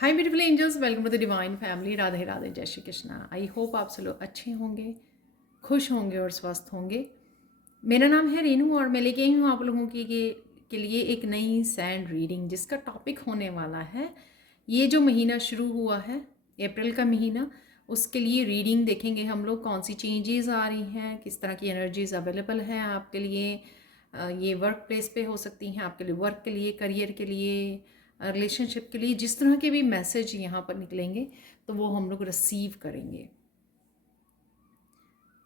Hi beautiful angels, welcome to the divine family. Radhe Radhe, जय Shri Krishna. I hope आप सब लोग अच्छे होंगे, खुश होंगे और स्वस्थ होंगे। मेरा नाम है रेनू और मैं लेके आई हूँ आप लोगों के लिए एक नई सैंड रीडिंग, जिसका टॉपिक होने वाला है ये जो महीना शुरू हुआ है, अप्रैल का महीना, उसके लिए रीडिंग देखेंगे हम लोग। कौन सी चेंजेस आ रही हैं, किस तरह की एनर्जीज अवेलेबल है आपके लिए। ये वर्क प्लेस पे हो सकती हैं, आपके लिए वर्क के लिए, करियर के लिए, रिलेशनशिप के लिए। जिस तरह के भी मैसेज यहाँ पर निकलेंगे तो वो हम लोग रिसीव करेंगे।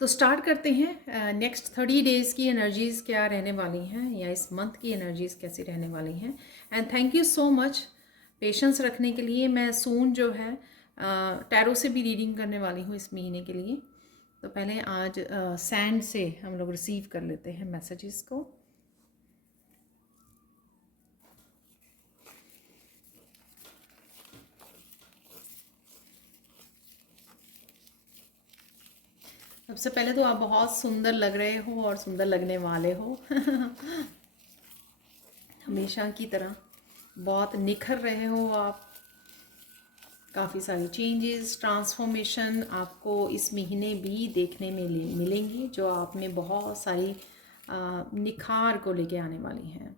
तो स्टार्ट करते हैं। नेक्स्ट 30 डेज़ की एनर्जीज़ क्या रहने वाली हैं, या इस मंथ की एनर्जीज़ कैसी रहने वाली हैं। And thank you so much patience रखने के लिए। मैं सून जो है टैरो से भी रीडिंग करने वाली हूँ इस महीने के लिए। तो पहले आज सैंड से हम लोग रिसीव कर लेते हैं मैसेजेस को। सबसे पहले तो आप बहुत सुंदर लग रहे हो और सुंदर लगने वाले हो हमेशा की तरह बहुत निखर रहे हो आप। काफ़ी सारी चेंजेस, ट्रांसफॉर्मेशन आपको इस महीने भी देखने में मिलेंगी, जो आप में बहुत सारी निखार को लेके आने वाली हैं।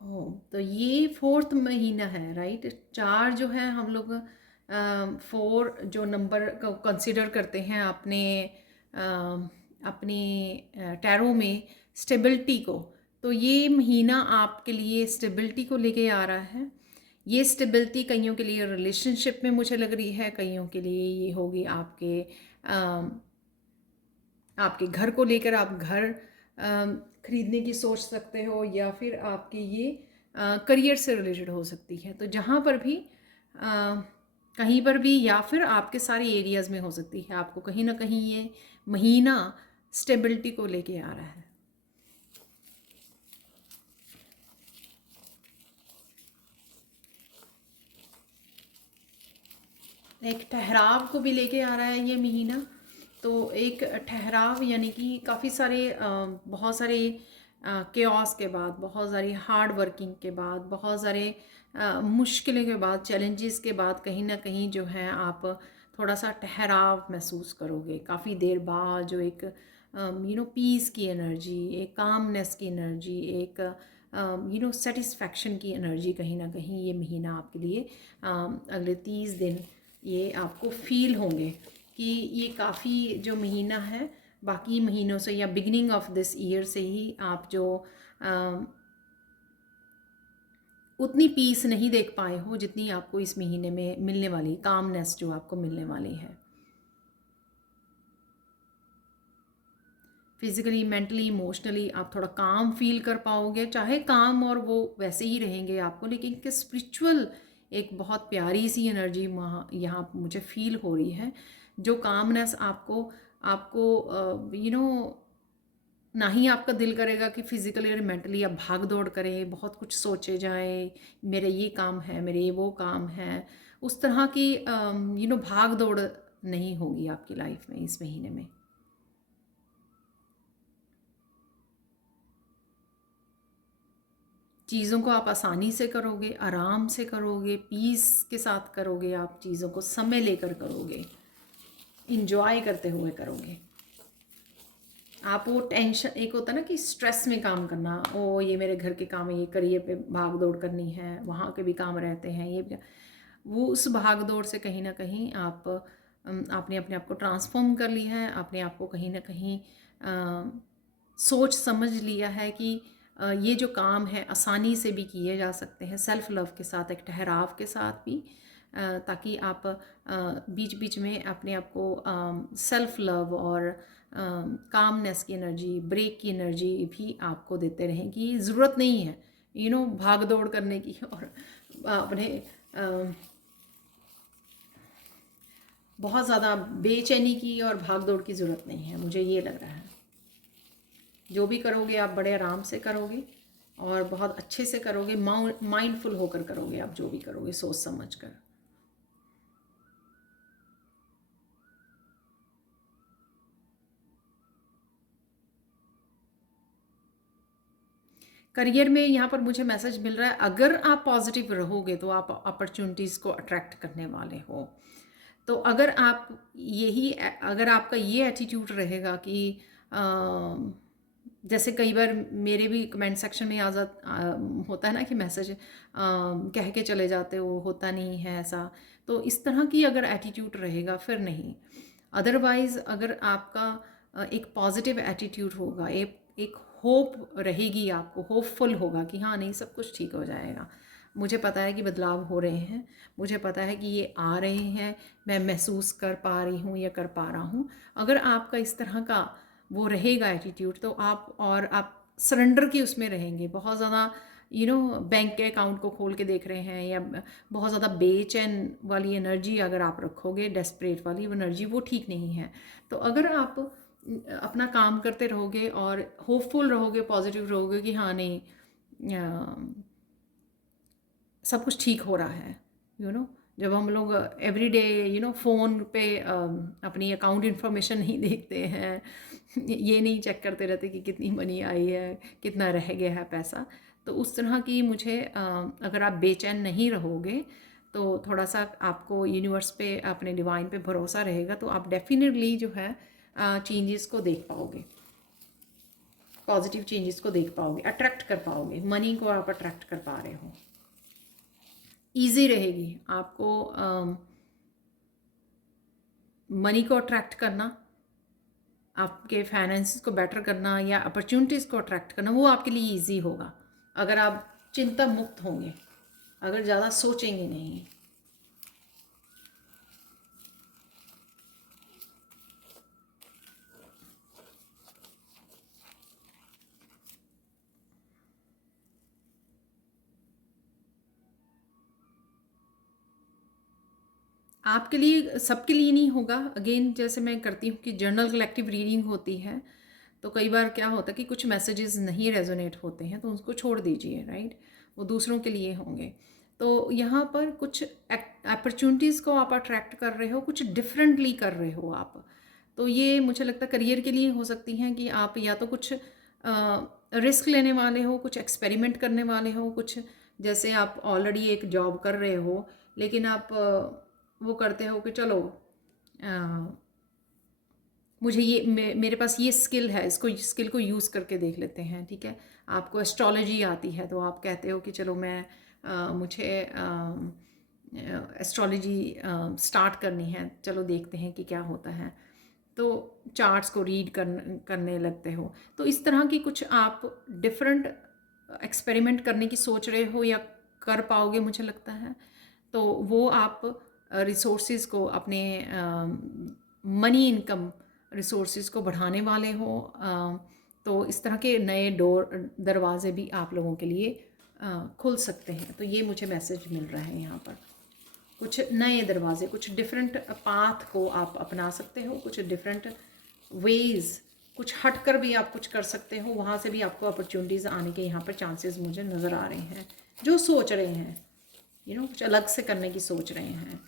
ओह, तो ये फोर्थ महीना है, राइट। चार जो है हम लोग फोर जो नंबर को कंसिडर करते हैं अपने अपने टैरो में स्टेबिलिटी को। तो ये महीना आपके लिए स्टेबिलिटी को लेके आ रहा है। ये स्टेबिलिटी कईयों के लिए रिलेशनशिप में मुझे लग रही है, कईयों के लिए ये होगी आपके घर को लेकर। आप घर खरीदने की सोच सकते हो, या फिर आपके ये करियर से रिलेटेड हो सकती है। तो जहाँ पर भी कहीं पर भी, या फिर आपके सारे एरियाज़ में हो सकती है। आपको कहीं ना कहीं ये महीना स्टेबिलिटी को लेके आ रहा है। एक ठहराव को भी लेके आ रहा है ये महीना। तो एक ठहराव यानी कि काफ़ी सारे बहुत सारे केओस के बाद, बहुत सारी हार्ड वर्किंग के बाद, बहुत सारे मुश्किलों के बाद, चैलेंजेस के बाद, कहीं ना कहीं जो है आप थोड़ा सा ठहराव महसूस करोगे काफ़ी देर बाद। जो एक पीस की एनर्जी, एक कामनेस की एनर्जी, एक सेटिस्फैक्शन की एनर्जी, कहीं ना कहीं ये महीना आपके लिए अगले 30 दिन ये आपको फील होंगे कि ये काफ़ी जो महीना है बाकी महीनों से, या बिगिनिंग ऑफ दिस ईयर से ही आप जो उतनी पीस नहीं देख पाए हो जितनी आपको इस महीने में मिलने वाली, कामनेस जो आपको मिलने वाली है। फिजिकली, मेंटली, इमोशनली आप थोड़ा काम फील कर पाओगे। चाहे काम और वो वैसे ही रहेंगे आपको, लेकिन कि स्पिरिचुअल एक बहुत प्यारी सी एनर्जी वहाँ यहाँ मुझे फील हो रही है। जो कामनेस आपको आपको ना ही आपका दिल करेगा कि फिजिकली और मेंटली आप भाग दौड़ करें, बहुत कुछ सोचे जाएं, मेरे ये काम है, मेरे ये वो काम है। उस तरह की भाग दौड़ नहीं होगी आपकी लाइफ में इस महीने में। चीज़ों को आप आसानी से करोगे, आराम से करोगे, पीस के साथ करोगे। आप चीज़ों को समय लेकर करोगे, इंजॉय करते हुए करोगे। आप वो टेंशन, एक होता है ना कि स्ट्रेस में काम करना, ओ ये मेरे घर के काम है, ये करियर पे भाग दौड़ करनी है, वहाँ के भी काम रहते हैं, ये भी। वो उस भाग दौड़ से कहीं ना कहीं आपने अपने आप को ट्रांसफॉर्म कर लिया है। आपने आप को कहीं ना कहीं सोच समझ लिया है कि ये जो काम है आसानी से भी किए जा सकते हैं, सेल्फ लव के साथ, एक ठहराव के साथ भी। ताकि आप बीच बीच में अपने आप को सेल्फ लव और कामनेस की एनर्जी, ब्रेक की एनर्जी भी आपको देते रहें कि ज़रूरत नहीं है भाग दौड़ करने की, और अपने बहुत ज़्यादा बेचैनी की और भाग दौड़ की ज़रूरत नहीं है। मुझे ये लग रहा है जो भी करोगे आप बड़े आराम से करोगे और बहुत अच्छे से करोगे, माइंडफुल होकर करोगे। आप जो भी करोगे सोच समझ कर। करियर में यहाँ पर मुझे मैसेज मिल रहा है, अगर आप पॉजिटिव रहोगे तो आप अपॉर्चुनिटीज़ को अट्रैक्ट करने वाले हो। तो अगर आपका ये एटीट्यूड रहेगा कि अ, जैसे कई बार मेरे भी कमेंट सेक्शन में होता है ना कि मैसेज कह के चले जाते हो, होता नहीं है ऐसा। तो इस तरह की अगर एटीट्यूड रहेगा फिर नहीं। अदरवाइज़ अगर आपका एक पॉजिटिव एटीट्यूड होगा, एक होप रहेगी, आपको होपफुल होगा कि हाँ नहीं सब कुछ ठीक हो जाएगा, मुझे पता है कि बदलाव हो रहे हैं, मुझे पता है कि ये आ रहे हैं, मैं महसूस कर पा रही हूँ या कर पा रहा हूँ। अगर आपका इस तरह का वो रहेगा एटीट्यूड, तो आप सरेंडर के उसमें रहेंगे। बहुत ज़्यादा बैंक के अकाउंट को खोल के देख रहे हैं, या बहुत ज़्यादा बेचैन वाली एनर्जी अगर आप रखोगे, डेस्परेट वाली एनर्जी, वो ठीक नहीं है। तो अगर आप अपना काम करते रहोगे और होपफुल रहोगे, पॉजिटिव रहोगे कि हाँ नहीं सब कुछ ठीक हो रहा है, जब हम लोग एवरी डे फ़ोन पे अपनी अकाउंट इन्फॉर्मेशन नहीं देखते हैं, ये नहीं चेक करते रहते कि कितनी मनी आई है, कितना रह गया है पैसा। तो उस तरह की अगर आप बेचैन नहीं रहोगे, तो थोड़ा सा आपको यूनिवर्स पे, अपने डिवाइन पे भरोसा रहेगा, तो आप डेफिनेटली जो है चेंजेस को देख पाओगे, पॉजिटिव चेंजेस को देख पाओगे, अट्रैक्ट कर पाओगे, मनी को आप अट्रैक्ट कर पा रहे हो। ईजी रहेगी आपको मनी को अट्रैक्ट करना, आपके फाइनेंस को बेटर करना या अपॉर्चुनिटीज़ को अट्रैक्ट करना, वो आपके लिए ईजी होगा अगर आप चिंता मुक्त होंगे, अगर ज़्यादा सोचेंगे नहीं। आपके लिए, सबके लिए नहीं होगा। अगेन जैसे मैं करती हूँ कि जर्नल कलेक्टिव रीडिंग होती है, तो कई बार क्या होता है कि कुछ मैसेजेस नहीं रेजोनेट होते हैं, तो उसको छोड़ दीजिए, राइट, वो दूसरों के लिए होंगे। तो यहाँ पर कुछ अपॉर्चुनिटीज़ को आप अट्रैक्ट कर रहे हो, कुछ डिफरेंटली कर रहे हो आप। तो ये मुझे लगता है करियर के लिए हो सकती हैं कि आप या तो कुछ रिस्क लेने वाले हो, कुछ एक्सपेरिमेंट करने वाले हो, कुछ जैसे आप ऑलरेडी एक जॉब कर रहे हो, लेकिन आप वो करते हो कि चलो मुझे मेरे पास ये स्किल है, इसको स्किल को यूज़ करके देख लेते हैं, ठीक है। आपको एस्ट्रोलॉजी आती है, तो आप कहते हो कि चलो मुझे एस्ट्रोलॉजी स्टार्ट करनी है, चलो देखते हैं कि क्या होता है। तो चार्ट्स को रीड करने लगते हो। तो इस तरह की कुछ आप डिफरेंट एक्सपेरिमेंट करने की सोच रहे हो या कर पाओगे, मुझे लगता है। तो वो आप रिसोर्सेज को, अपने मनी इनकम रिसोर्सेज को बढ़ाने वाले हो। तो इस तरह के नए दरवाजे भी आप लोगों के लिए खुल सकते हैं। तो ये मुझे मैसेज मिल रहा है यहाँ पर, कुछ नए दरवाजे, कुछ डिफरेंट पाथ को आप अपना सकते हो, कुछ डिफरेंट वेज, कुछ हट कर भी आप कुछ कर सकते हो, वहाँ से भी आपको अपॉर्चुनिटीज़ आने के यहाँ पर चांसेस मुझे नज़र आ रहे हैं। जो सोच रहे हैं कुछ अलग से करने की सोच रहे हैं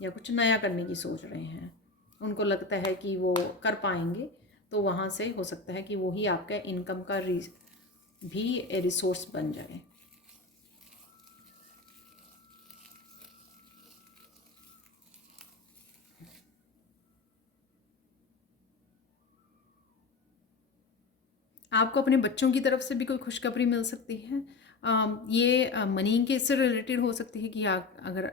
या कुछ नया करने की सोच रहे हैं, उनको लगता है कि वो कर पाएंगे, तो वहाँ से हो सकता है कि वही आपका इनकम का भी रिसोर्स बन जाए। आपको अपने बच्चों की तरफ से भी कोई खुशखबरी मिल सकती है। ये मनी के से रिलेटेड हो सकती है कि अगर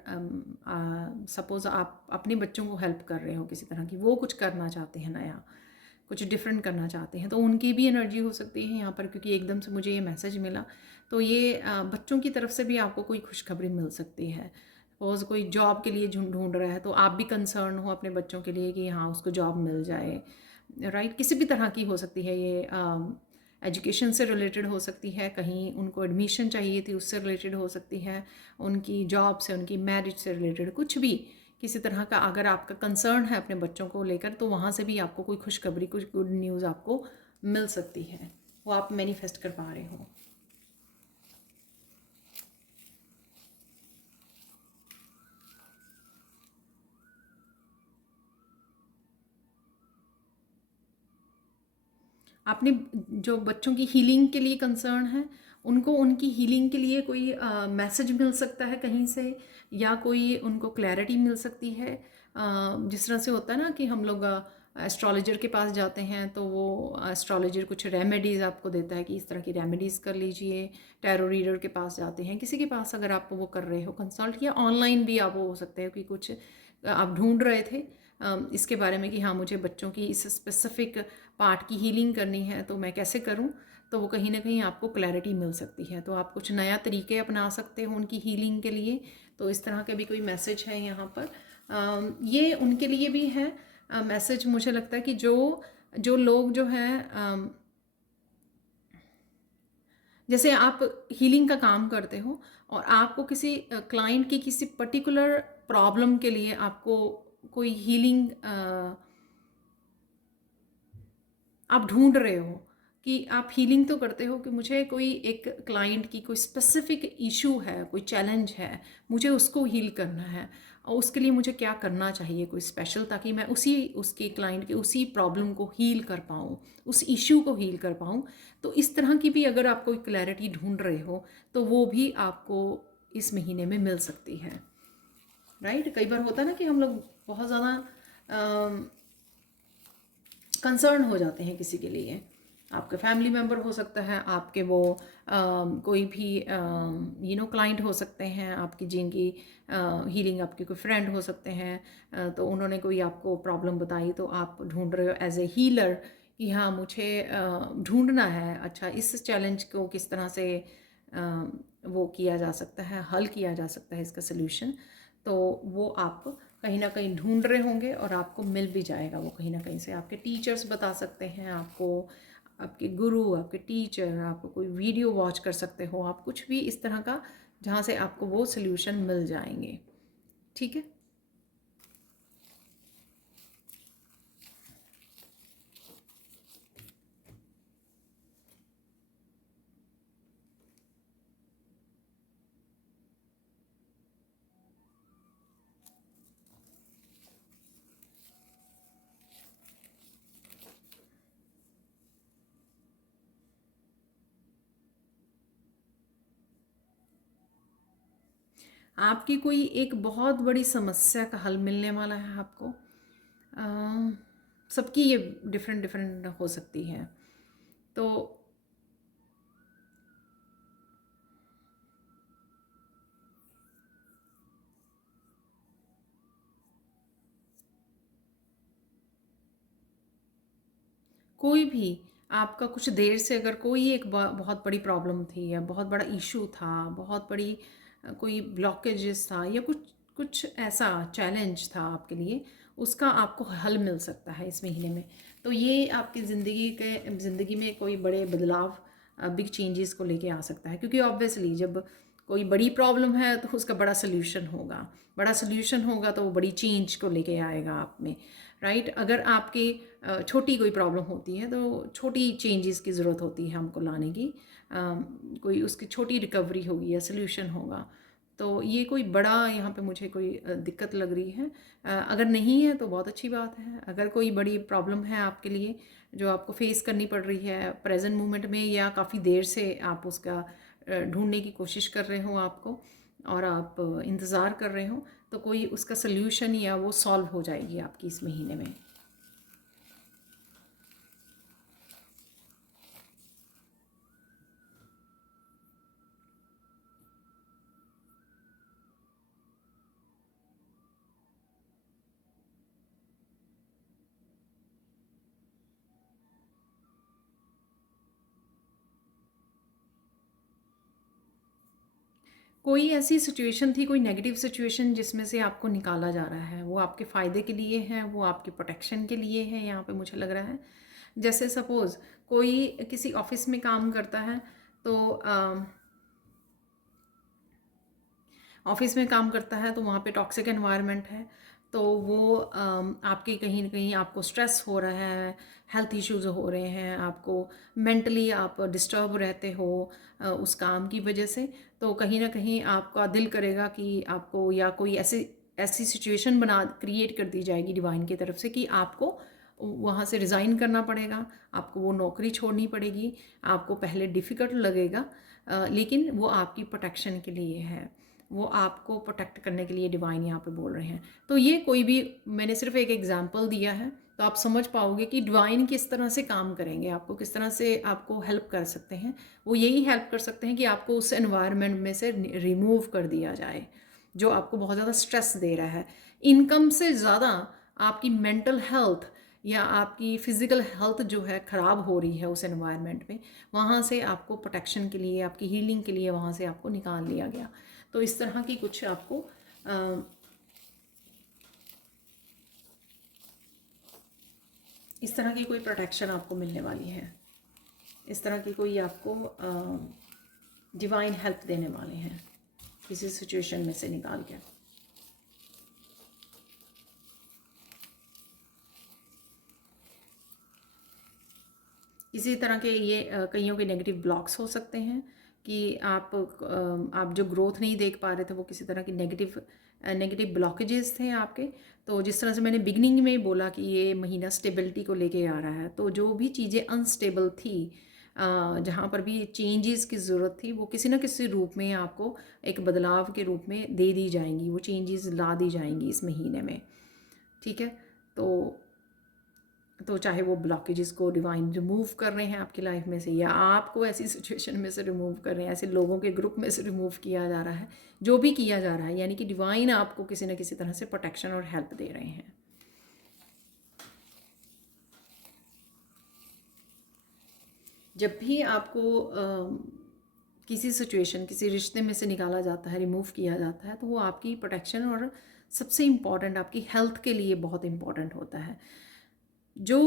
सपोज़ आप अपने बच्चों को हेल्प कर रहे हो किसी तरह की, वो कुछ करना चाहते हैं नया, कुछ डिफरेंट करना चाहते हैं, तो उनकी भी एनर्जी हो सकती है यहाँ पर, क्योंकि एकदम से मुझे ये मैसेज मिला। तो ये बच्चों की तरफ से भी आपको कोई खुशखबरी मिल सकती है। सपोज़ कोई जॉब के लिए ढूंढ रहा है, तो आप भी कंसर्न हो अपने बच्चों के लिए कि हाँ उसको जॉब मिल जाए, राइट। किसी भी तरह की हो सकती है ये, एजुकेशन से रिलेटेड हो सकती है, कहीं उनको एडमिशन चाहिए थी उससे रिलेटेड हो सकती है, उनकी जॉब से, उनकी मैरिज से रिलेटेड, कुछ भी किसी तरह का अगर आपका कंसर्न है अपने बच्चों को लेकर, तो वहाँ से भी आपको कोई खुशखबरी, कुछ गुड न्यूज़ आपको मिल सकती है, वो आप मैनिफेस्ट कर पा रहे हो। आपने जो बच्चों की हीलिंग के लिए कंसर्न है, उनको उनकी हीलिंग के लिए कोई मैसेज मिल सकता है कहीं से, या कोई उनको क्लैरिटी मिल सकती है। जिस तरह से होता है ना कि हम लोग एस्ट्रोलॉजर के पास जाते हैं तो वो एस्ट्रोलॉजर कुछ रेमेडीज़ आपको देता है कि इस तरह की रेमेडीज़ कर लीजिए। टैरो रीडर के पास जाते हैं, किसी के पास अगर आप वो कर रहे हो कंसल्ट, या ऑनलाइन भी आप वो हो सकते हो कि कुछ आप ढूंढ रहे थे इसके बारे में कि हाँ मुझे बच्चों की इस स्पेसिफिक पार्ट की हीलिंग करनी है तो मैं कैसे करूँ, तो वो कहीं ना कहीं आपको क्लैरिटी मिल सकती है। तो आप कुछ नया तरीके अपना सकते हो उनकी हीलिंग के लिए। तो इस तरह का भी कोई मैसेज है यहाँ पर। ये उनके लिए भी है मैसेज। मुझे लगता है कि जो जो लोग जो हैं, जैसे आप हीलिंग का काम करते हो और आपको किसी क्लाइंट की किसी पर्टिकुलर प्रॉब्लम के लिए आपको कोई हीलिंग आप ढूंढ रहे हो कि आप हीलिंग तो करते हो कि मुझे कोई एक क्लाइंट की कोई स्पेसिफिक इशू है, कोई चैलेंज है, मुझे उसको हील करना है और उसके लिए मुझे क्या करना चाहिए कोई स्पेशल, ताकि मैं उसके क्लाइंट के उसी प्रॉब्लम को हील कर पाऊँ, उस इशू को हील कर पाऊँ। तो इस तरह की भी अगर आप कोई क्लैरिटी ढूंढ रहे हो तो वो भी आपको इस महीने में मिल सकती है। राइट, कई बार होता है ना कि हम लोग बहुत ज़्यादा कंसर्न हो जाते हैं किसी के लिए। आपके फैमिली मेम्बर हो सकता है, आपके वो कोई भी क्लाइंट हो सकते हैं आपकी, जिनकी हीलिंग, आपके कोई फ्रेंड हो सकते हैं। तो उन्होंने कोई आपको प्रॉब्लम बताई तो आप ढूंढ रहे हो एज ए हीलर कि हाँ मुझे ढूंढना है, अच्छा इस चैलेंज को किस तरह से वो किया जा सकता है, हल किया जा सकता है, इसका सल्यूशन। तो वो आप कहीं ना कहीं ढूंढ रहे होंगे और आपको मिल भी जाएगा वो कहीं ना कहीं से। आपके टीचर्स बता सकते हैं आपको, आपके गुरु, आपके टीचर, आपको कोई वीडियो वॉच कर सकते हो आप, कुछ भी इस तरह का जहाँ से आपको वो सल्यूशन मिल जाएंगे। ठीक है। आपकी कोई एक बहुत बड़ी समस्या का हल मिलने वाला है आपको। सबकी ये डिफरेंट डिफरेंट हो सकती है। तो कोई भी आपका कुछ देर से अगर कोई एक बहुत बड़ी प्रॉब्लम थी या बहुत बड़ा इशू था, बहुत बड़ी कोई ब्लॉकेजेस था या कुछ कुछ ऐसा चैलेंज था आपके लिए, उसका आपको हल मिल सकता है इस महीने में। तो ये आपकी ज़िंदगी में कोई बड़े बदलाव, बिग चेंजेस को लेके आ सकता है, क्योंकि ऑब्वियसली जब कोई बड़ी प्रॉब्लम है तो उसका बड़ा सोल्यूशन होगा, बड़ा सोल्यूशन होगा तो वो बड़ी चेंज को लेके आएगा आप में। राइट, अगर आपकी छोटी कोई प्रॉब्लम होती है तो छोटी चेंजेस की ज़रूरत होती है हमको लाने की। कोई उसकी छोटी रिकवरी होगी या सोल्यूशन होगा। तो ये कोई बड़ा यहाँ पे मुझे कोई दिक्कत लग रही है। अगर नहीं है तो बहुत अच्छी बात है। अगर कोई बड़ी प्रॉब्लम है आपके लिए जो आपको फेस करनी पड़ रही है प्रेजेंट मोमेंट में, या काफ़ी देर से आप उसका ढूंढने की कोशिश कर रहे हो आपको, और आप इंतज़ार कर रहे हो, तो कोई उसका सल्यूशन या वो सॉल्व हो जाएगी आपकी इस महीने में। कोई ऐसी सिचुएशन थी, कोई नेगेटिव सिचुएशन जिसमें से आपको निकाला जा रहा है, वो आपके फ़ायदे के लिए है, वो आपके प्रोटेक्शन के लिए है, यहाँ पे मुझे लग रहा है। जैसे सपोज़ कोई किसी ऑफिस में काम करता है, तो ऑफिस में काम करता है तो वहाँ पे टॉक्सिक एनवायरनमेंट है, तो वो आपके कहीं ना कहीं आपको स्ट्रेस हो रहा है, हेल्थ इश्यूज हो रहे हैं, आपको मेंटली आप डिस्टर्ब रहते हो उस काम की वजह से। तो कहीं ना कहीं आपका दिल करेगा कि आपको, या कोई ऐसी ऐसी सिचुएशन बना क्रिएट कर दी जाएगी डिवाइन की तरफ से कि आपको वहाँ से रिज़ाइन करना पड़ेगा, आपको वो नौकरी छोड़नी पड़ेगी। आपको पहले डिफ़िकल्ट लगेगा, लेकिन वो आपकी प्रोटेक्शन के लिए है, वो आपको प्रोटेक्ट करने के लिए डिवाइन यहाँ पे बोल रहे हैं। तो ये कोई भी, मैंने सिर्फ एक एग्जांपल दिया है, तो आप समझ पाओगे कि डिवाइन किस तरह से काम करेंगे, आपको किस तरह से आपको हेल्प कर सकते हैं। वो यही हेल्प कर सकते हैं कि आपको उस एनवायरनमेंट में से रिमूव कर दिया जाए जो आपको बहुत ज़्यादा स्ट्रेस दे रहा है। इनकम से ज़्यादा आपकी मेंटल हेल्थ या आपकी फ़िज़िकल हेल्थ जो है ख़राब हो रही है उस एनवायरनमेंट में, वहाँ से आपको प्रोटेक्शन के लिए, आपकी हीलिंग के लिए वहाँ से आपको निकाल लिया गया। तो इस तरह की कुछ आपको इस तरह की कोई प्रोटेक्शन आपको मिलने वाली है, इस तरह की कोई आपको डिवाइन हेल्प देने वाले हैं किसी सिचुएशन में से निकाल के। इसी तरह के ये कईयों के नेगेटिव ब्लॉक्स हो सकते हैं कि आप जो ग्रोथ नहीं देख पा रहे थे, वो किसी तरह की नेगेटिव ब्लॉकेजेस थे आपके। तो जिस तरह से मैंने बिगनिंग में बोला कि ये महीना स्टेबिलिटी को लेके आ रहा है, तो जो भी चीज़ें अनस्टेबल थी, जहाँ पर भी चेंजेस की ज़रूरत थी, वो किसी न किसी रूप में आपको एक बदलाव के रूप में दे दी जाएंगी, वो चेंजेस ला दी जाएंगी इस महीने में। ठीक है, तो चाहे वो ब्लॉकेजेस को डिवाइन रिमूव कर रहे हैं आपकी लाइफ में से, या आपको ऐसी सिचुएशन में से रिमूव कर रहे हैं, ऐसे लोगों के ग्रुप में से रिमूव किया जा रहा है, जो भी किया जा रहा है, यानी कि डिवाइन आपको किसी न किसी तरह से प्रोटेक्शन और हेल्प दे रहे हैं। जब भी आपको किसी सिचुएशन, किसी रिश्ते में से निकाला जाता है, रिमूव किया जाता है, तो वो आपकी प्रोटेक्शन और सबसे इम्पॉर्टेंट आपकी हेल्थ के लिए बहुत इम्पॉर्टेंट होता है। जो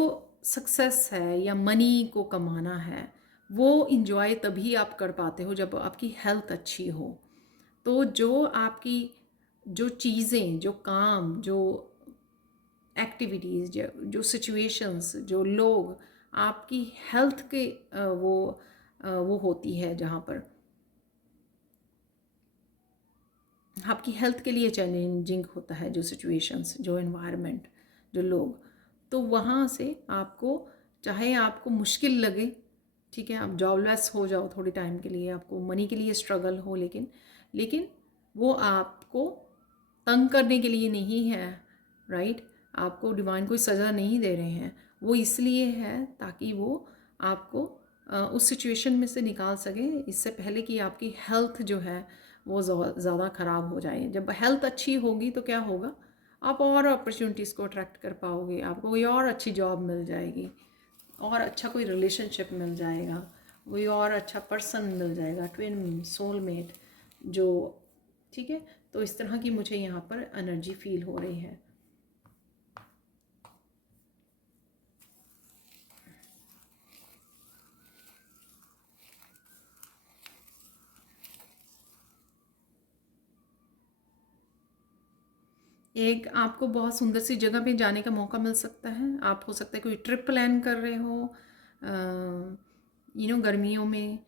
सक्सेस है या मनी को कमाना है, वो इंजॉय तभी आप कर पाते हो जब आपकी हेल्थ अच्छी हो। तो जो आपकी जो चीज़ें, जो काम, जो एक्टिविटीज़, जो सिचुएशंस, जो लोग आपकी हेल्थ के वो होती है, जहाँ पर आपकी हेल्थ के लिए चैलेंजिंग होता है, जो सिचुएशंस, जो एनवायरनमेंट, जो लोग, तो वहाँ से आपको, चाहे आपको मुश्किल लगे, ठीक है, आप जॉबलेस हो जाओ थोड़ी टाइम के लिए, आपको मनी के लिए स्ट्रगल हो, लेकिन वो आपको तंग करने के लिए नहीं है, राइट। आपको डिवाइन कोई सज़ा नहीं दे रहे हैं, वो इसलिए है ताकि वो आपको उस सिचुएशन में से निकाल सके, इससे पहले कि आपकी हेल्थ जो है वो ज़्यादा ख़राब हो जाए। जब हेल्थ अच्छी होगी तो क्या होगा, आप और अपॉर्चुनिटीज़ को अट्रैक्ट कर पाओगे, आपको कोई और अच्छी जॉब मिल जाएगी, और अच्छा कोई रिलेशनशिप मिल जाएगा, कोई और अच्छा पर्सन मिल जाएगा, ट्विन, सोलमेट, जो, ठीक है। तो इस तरह की मुझे यहाँ पर एनर्जी फील हो रही है। एक आपको बहुत सुंदर सी जगह पे जाने का मौका मिल सकता है। आप हो सकता है कोई ट्रिप प्लान कर रहे हो, गर्मियों में,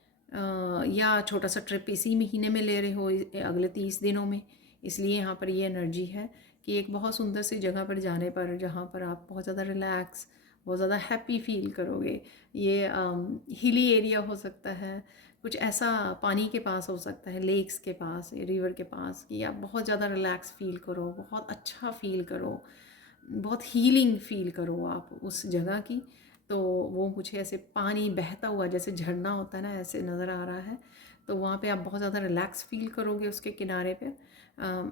या छोटा सा ट्रिप इसी महीने में ले रहे हो, अगले 30 दिनों में। इसलिए यहाँ पर ये एनर्जी है कि एक बहुत सुंदर सी जगह पर जाने पर, जहाँ पर आप बहुत ज़्यादा रिलैक्स, बहुत ज़्यादा हैप्पी फील करोगे। ये हिली एरिया हो सकता है, कुछ ऐसा पानी के पास हो सकता है, लेक्स के पास, रिवर के पास, कि आप बहुत ज़्यादा रिलैक्स फील करो, बहुत अच्छा फील करो, बहुत हीलिंग फील करो आप उस जगह की। तो वो मुझे ऐसे पानी बहता हुआ जैसे झरना होता है ना, ऐसे नज़र आ रहा है। तो वहाँ पे आप बहुत ज़्यादा रिलैक्स फील करोगे उसके किनारे पे।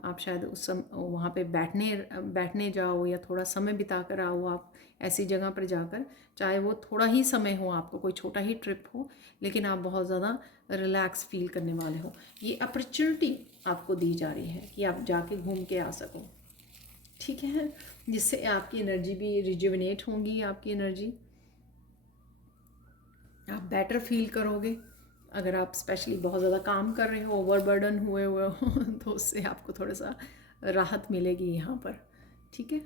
आप शायद उस वहाँ पे बैठने जाओ, या थोड़ा समय बिता कर आओ आप ऐसी जगह पर जाकर, चाहे वो थोड़ा ही समय हो, आपको कोई छोटा ही ट्रिप हो, लेकिन आप बहुत ज़्यादा रिलैक्स फील करने वाले हो। ये अपॉर्चुनिटी आपको दी जा रही है कि आप जाके घूम के आ सको, ठीक है, जिससे आपकी एनर्जी भी रिजुविनेट होंगी, आपकी एनर्जी, आप बेटर फील करोगे। अगर आप स्पेशली बहुत ज़्यादा काम कर रहे हो, ओवरबर्डन हुए हुए हो तो उससे आपको थोड़ा सा राहत मिलेगी यहाँ पर, ठीक है।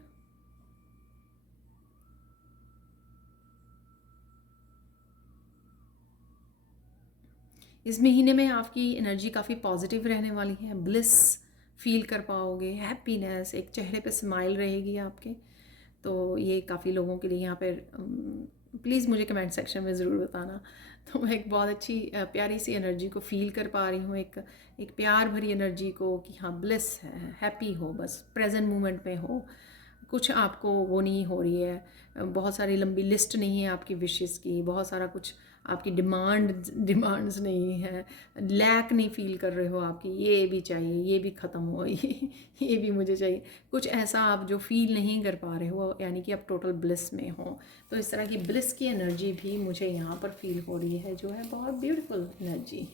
इस महीने में आपकी एनर्जी काफ़ी पॉजिटिव रहने वाली है, ब्लिस फील कर पाओगे, हैप्पीनेस, एक चेहरे पे स्माइल रहेगी आपके। तो ये काफ़ी लोगों के लिए यहाँ पर प्लीज़ मुझे कमेंट सेक्शन में ज़रूर बताना। तो मैं एक बहुत अच्छी प्यारी सी एनर्जी को फ़ील कर पा रही हूँ, एक प्यार भरी एनर्जी को, कि हाँ ब्लिस है, हैप्पी हो, बस प्रेजेंट मोमेंट में हो, कुछ आपको वो नहीं हो रही है, बहुत सारी लंबी लिस्ट नहीं है आपकी विशेस की, बहुत सारा कुछ आपकी डिमांड्स नहीं है, लैक नहीं फील कर रहे हो आपकी, ये भी चाहिए, ये भी ख़त्म हो, ये भी मुझे चाहिए, कुछ ऐसा आप जो फील नहीं कर पा रहे हो, यानी कि आप टोटल ब्लिस में हो। तो इस तरह की ब्लिस की एनर्जी भी मुझे यहाँ पर फील हो रही है, जो है बहुत ब्यूटीफुल एनर्जी।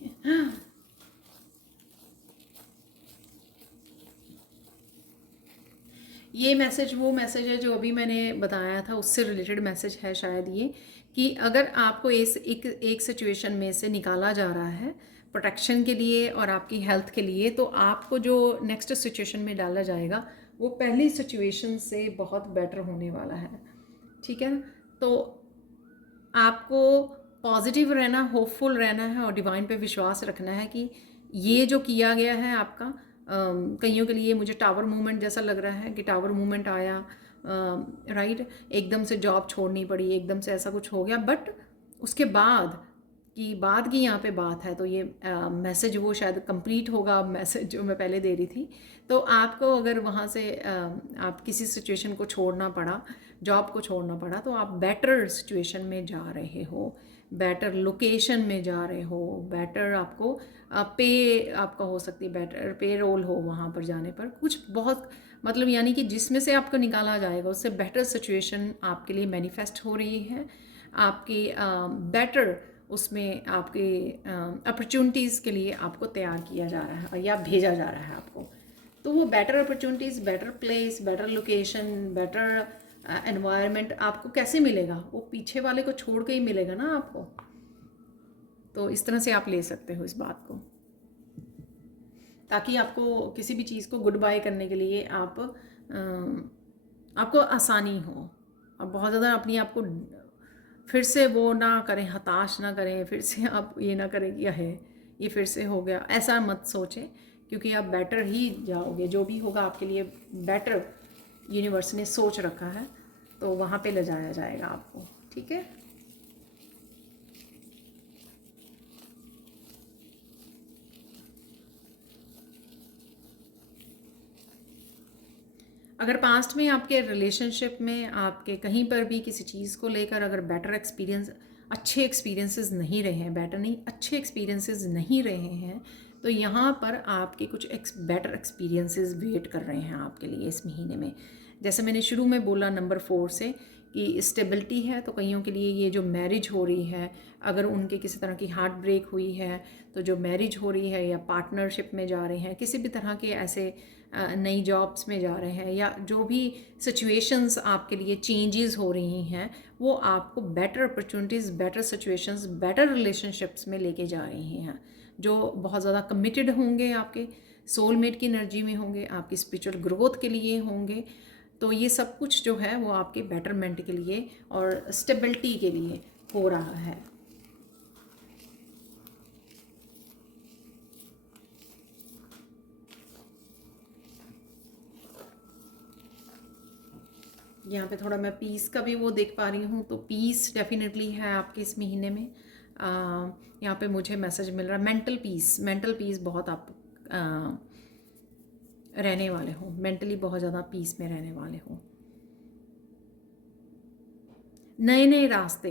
ये मैसेज वो मैसेज है जो अभी मैंने बताया था, उससे रिलेटेड मैसेज है शायद ये, कि अगर आपको इस एक सिचुएशन में से निकाला जा रहा है प्रोटेक्शन के लिए और आपकी हेल्थ के लिए, तो आपको जो नेक्स्ट सिचुएशन में डाला जाएगा वो पहली सिचुएशन से बहुत बेटर होने वाला है। ठीक है ना? तो आपको पॉजिटिव रहना, होपफुल रहना है और डिवाइन पे विश्वास रखना है कि ये जो किया गया है आपका, कईयों के लिए मुझे टावर मूवमेंट जैसा लग रहा है कि टावर मूवमेंट आया, राइट, एकदम से जॉब छोड़नी पड़ी, एकदम से ऐसा कुछ हो गया, बट उसके बाद की यहाँ पे बात है, तो ये मैसेज वो शायद कंप्लीट होगा मैसेज जो मैं पहले दे रही थी। तो आपको अगर वहाँ से आप किसी सिचुएशन को छोड़ना पड़ा, जॉब को छोड़ना पड़ा, तो आप बेटर सिचुएशन में जा रहे हो, बेटर लोकेशन में जा रहे हो, बेटर आपको पे आपका हो सकती है, बेटर पे रोल हो वहाँ पर जाने पर, कुछ बहुत मतलब यानी कि जिसमें से आपको निकाला जाएगा उससे बेटर सिचुएशन आपके लिए मैनिफेस्ट हो रही है, आपकी बेटर उसमें आपके अपॉर्चुनिटीज़ के लिए आपको तैयार किया जा रहा है या भेजा जा रहा है आपको। तो वो better opportunities, better place, better location, better environment आपको कैसे मिलेगा? वो पीछे वाले को छोड़ के ही मिलेगा ना आपको। तो इस तरह से आप ले सकते हो इस बात को, ताकि आपको किसी भी चीज़ को गुड बाय करने के लिए आपको आसानी हो, और बहुत ज़्यादा अपनी आपको फिर से वो ना करें, हताश ना करें, फिर से आप ये ना करें कि है ये फिर से हो गया, ऐसा मत सोचें, क्योंकि आप बेटर ही जाओगे, जो भी होगा आपके लिए बेटर यूनिवर्स ने सोच रखा है, तो वहाँ पे ले जाया जाएगा आपको। ठीक है, अगर पास्ट में आपके रिलेशनशिप में आपके कहीं पर भी किसी चीज़ को लेकर अगर बेटर एक्सपीरियंस, अच्छे एक्सपीरियंसेस नहीं रहे हैं, बेटर नहीं अच्छे एक्सपीरियंसेस नहीं रहे हैं, तो यहाँ पर आपके कुछ बेटर एक्सपीरियंसेस वेट कर रहे हैं आपके लिए इस महीने में। जैसे मैंने शुरू में बोला नंबर 4 से कि स्टेबिलिटी है, तो कईयों के लिए ये जो मैरिज हो रही है, अगर उनके किसी तरह की हार्ट ब्रेक हुई है, तो जो मैरिज हो रही है या पार्टनरशिप में जा रहे हैं, किसी भी तरह के ऐसे नई जॉब्स में जा रहे हैं, या जो भी सिचुएशंस आपके लिए चेंजेस हो रही हैं, वो आपको better opportunities, better situations, better relationships में लेके जा रही हैं, जो बहुत ज़्यादा कमिटेड होंगे, आपके सोलमेट की एनर्जी में होंगे, आपकी स्पिरिचुअल ग्रोथ के लिए होंगे। तो ये सब कुछ जो है वो आपके बेटरमेंट के लिए और स्टेबिलिटी के लिए हो रहा है। यहाँ पे थोड़ा मैं पीस का भी वो देख पा रही हूँ, तो पीस डेफिनेटली है आपके इस महीने में। यहाँ पे मुझे मैसेज मिल रहा है मेंटल पीस बहुत आप रहने वाले हो, मेंटली बहुत ज़्यादा पीस में रहने वाले हो। नए नए रास्ते,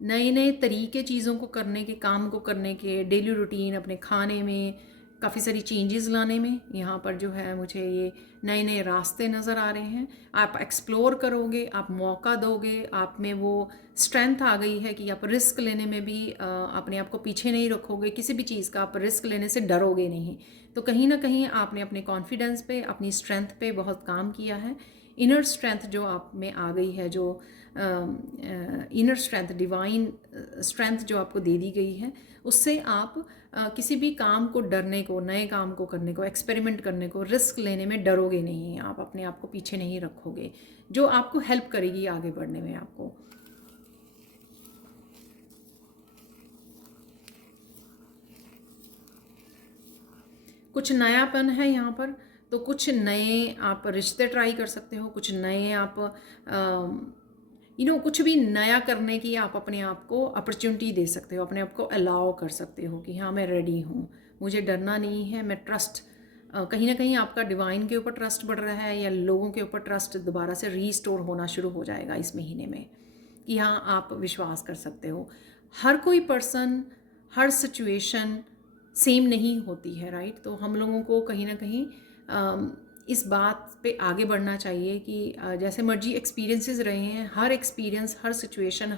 नए नए तरीके चीज़ों को करने के, काम को करने के, डेली रूटीन अपने खाने में काफ़ी सारी चेंजेस लाने में, यहाँ पर जो है मुझे ये नए नए रास्ते नज़र आ रहे हैं। आप एक्सप्लोर करोगे, आप मौका दोगे, आप में वो स्ट्रेंथ आ गई है कि आप रिस्क लेने में भी अपने आप को पीछे नहीं रखोगे, किसी भी चीज़ का आप रिस्क लेने से डरोगे नहीं। तो कहीं ना कहीं आपने अपने कॉन्फिडेंस पे, अपनी स्ट्रेंथ पे बहुत काम किया है। इनर स्ट्रेंथ जो आप में आ गई है, जो इनर स्ट्रेंथ, डिवाइन स्ट्रेंथ जो आपको दे दी गई है, उससे आप किसी भी काम को डरने को, नए काम को करने को, एक्सपेरिमेंट करने को, रिस्क लेने में डरोगे नहीं, आप अपने आप को पीछे नहीं रखोगे, जो आपको हेल्प करेगी आगे बढ़ने में। आपको कुछ नयापन है यहाँ पर, तो कुछ नए आप रिश्ते ट्राई कर सकते हो, कुछ नए आप कुछ भी नया करने की आप अपने आप को अपॉर्चुनिटी दे सकते हो, अपने आप को अलाउ कर सकते हो कि हाँ मैं रेडी हूँ, मुझे डरना नहीं है, मैं ट्रस्ट कहीं ना कहीं आपका डिवाइन के ऊपर ट्रस्ट बढ़ रहा है या लोगों के ऊपर ट्रस्ट दोबारा से रीस्टोर होना शुरू हो जाएगा इस महीने में कि हाँ आप विश्वास कर सकते हो। हर कोई पर्सन, हर सिचुएशन सेम नहीं होती है, राइट। तो हम लोगों को कहीं ना कहीं इस बात पे आगे बढ़ना चाहिए कि जैसे मर्जी एक्सपीरियंसेस रहे हैं, हर एक्सपीरियंस, हर सिचुएशन,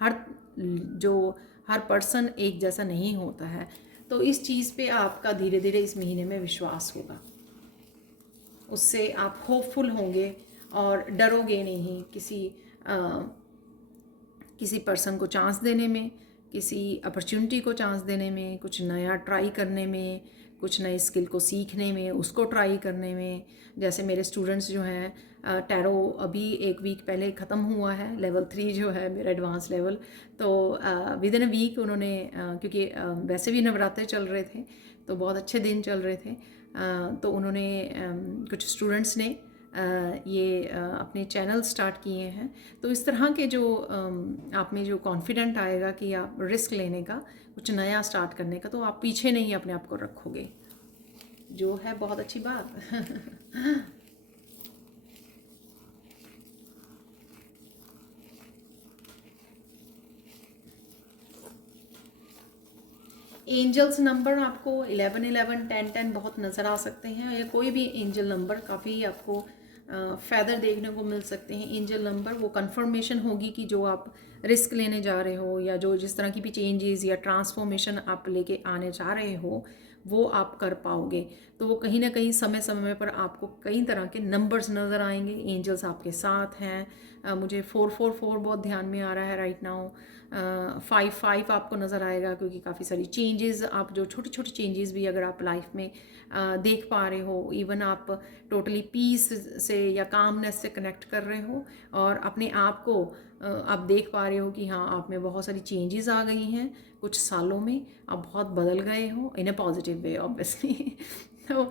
हर जो हर पर्सन एक जैसा नहीं होता है। तो इस चीज़ पे आपका धीरे धीरे इस महीने में विश्वास होगा, उससे आप होपफुल होंगे और डरोगे नहीं किसी पर्सन को चांस देने में, किसी अपॉर्चुनिटी को चांस देने में, कुछ नया ट्राई करने में, कुछ नए स्किल को सीखने में, उसको ट्राई करने में। जैसे मेरे स्टूडेंट्स जो हैं, टैरो अभी 1 वीक पहले ख़त्म हुआ है, लेवल 3 जो है मेरा एडवांस लेवल। तो विद इन अ वीक उन्होंने क्योंकि वैसे भी नवरात्रे चल रहे थे तो बहुत अच्छे दिन चल रहे थे, तो उन्होंने कुछ स्टूडेंट्स ने ये अपने चैनल स्टार्ट किए हैं। तो इस तरह के जो आप में जो कॉन्फिडेंट आएगा कि आप रिस्क लेने का, कुछ नया स्टार्ट करने का, तो आप पीछे नहीं अपने आप को रखोगे, जो है बहुत अच्छी बात। एंजल्स नंबर आपको 11 11 10 10 बहुत नज़र आ सकते हैं, या कोई भी एंजल नंबर काफ़ी आपको फ़ायदा देखने को मिल सकते हैं। एंजल नंबर वो कंफर्मेशन होगी कि जो आप रिस्क लेने जा रहे हो या जो जिस तरह की भी चेंजेस या ट्रांसफॉर्मेशन आप लेके आने जा रहे हो वो आप कर पाओगे। तो वो कहीं ना कहीं समय समय पर आपको कई तरह के नंबर्स नज़र आएंगे, एंजल्स आपके साथ हैं। मुझे 444 बहुत ध्यान में आ रहा है राइट नाउ। 5 आपको नज़र आएगा क्योंकि काफ़ी सारी चेंजेस, आप जो छोटी छोटी चेंजेस भी अगर आप लाइफ में देख पा रहे हो, इवन आप टोटली पीस से या कामनेस से कनेक्ट कर रहे हो और अपने आप को आप देख पा रहे हो कि हाँ आप में बहुत सारी चेंजेस आ गई हैं कुछ सालों में, आप बहुत बदल गए हो इन अ पॉजिटिव वे ऑब्वियसली। तो